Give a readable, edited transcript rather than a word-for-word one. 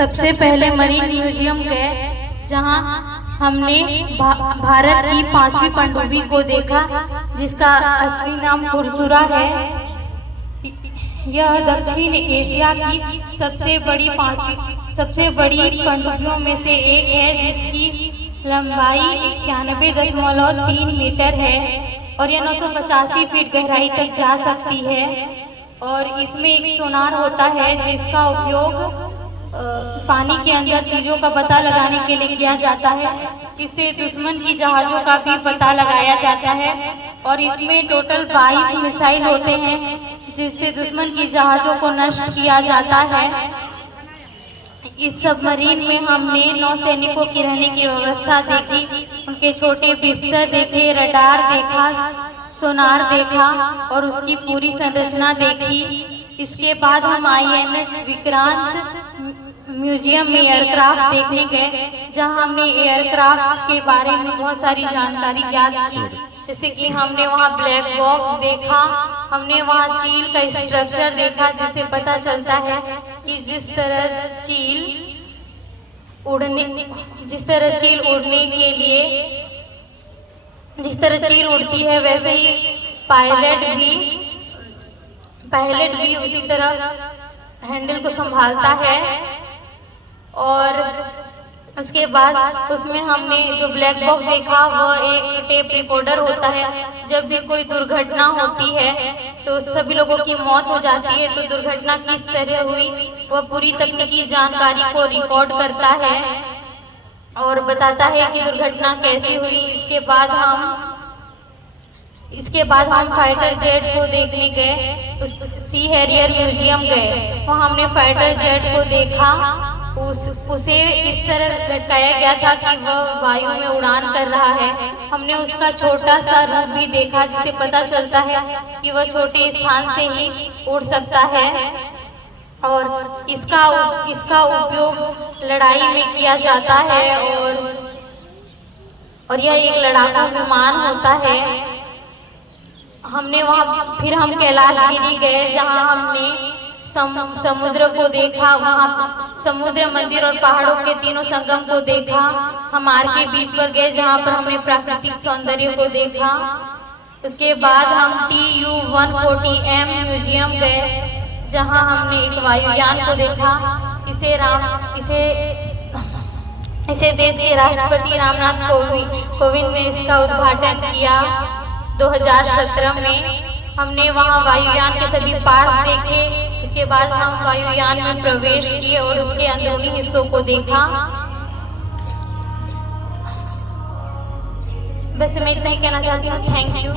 सबसे पहले marine museum गए, जहां हमने भारत की 5वीं पनडुब्बी को देखा, जिसका असली नाम खुरसुरा है। यह दक्षिण एशिया की सबसे बड़ी पनडुब्बियों में से एक है, जिसकी लंबाई 91.3 मीटर है और यह 985 फीट गहराई तक जा सकती है। और इसमें एक सोनार होता है, जिसका उपयोग पानी के अंदर चीजों का पता लगाने के लिए किया जाता है। इससे दुश्मन की जहाजों का भी पता लगाया जाता है। और इसमें टोटल 22 मिसाइल होते हैं, जिससे दुश्मन की जहाजों को नष्ट किया जाता है। इस सबमरीन में हमने 9 सैनिकों की रहने की व्यवस्था देखी, उनके छोटे बिस्तर देखे, रडार देखा, सोनार देखा और उसकी पूरी संरचना देखी। इसके बाद हम INS विक्रांत म्यूजियम में एयरक्राफ्ट देखने गए, जहां हमने एयरक्राफ्ट के बारे में बहुत सारी जानकारी ज्ञात की। जैसे कि हमने वहाँ ब्लैक बॉक्स देखा, हमने वहाँ चील का स्ट्रक्चर देखा, जिससे पता चलता है कि जिस तरह चील उड़ती है, वैसे ही पायलट भी उसी तरह हैंडल को संभालता है। और उसके बाद उसमें हमने जो ब्लैक बॉक्स देखा, वह एक टेप रिकॉर्डर होता है। जब भी कोई दुर्घटना होती है तो सभी लोगों की मौत हो जाती है, तो दुर्घटना किस तरह हुई वह पूरी तकनीकी जानकारी को रिकॉर्ड करता है और बताता है कि दुर्घटना कैसे हुई। इसके बाद हम फाइटर जेट को देखने गए, सी हैरियर म्यूजियम गए। वहाँ हमने फाइटर जेट को देखा। उसे इस तरह लटकाया गया था कि वह वायु में उड़ान कर रहा है। हमने उसका छोटा सा रूप भी देखा, जिससे पता चलता है कि वह छोटे स्थान से ही उड़ सकता है। और इसका उपयोग लड़ाई में किया जाता है और यह एक लड़ाकू विमान होता है। फिर हम कैलाशगिरी गए, जहां हमने समुद्र को देखा, वहाँ समुद्र मंदिर और पहाड़ों के तीनों संगम को देखा। हम के बीच पर गए, जहाँ पर हमने प्राकृतिक सौंदर्य को देखा। उसके बाद हम TU-140M म्यूजियम गए, जहाँ हमने एक वायुयान को देखा। इसे देश के राष्ट्रपति रामनाथ कोविंद ने इसका उद्घाटन किया 2017 में। हमने वहाँ वायुयान के सभी पार्ट्स देखे। उसके बाद हम वायुयान में प्रवेश किए और उसके अंदरूनी हिस्सों को देखा। बस मैं इतना ही कहना चाहती हूँ। Thank you.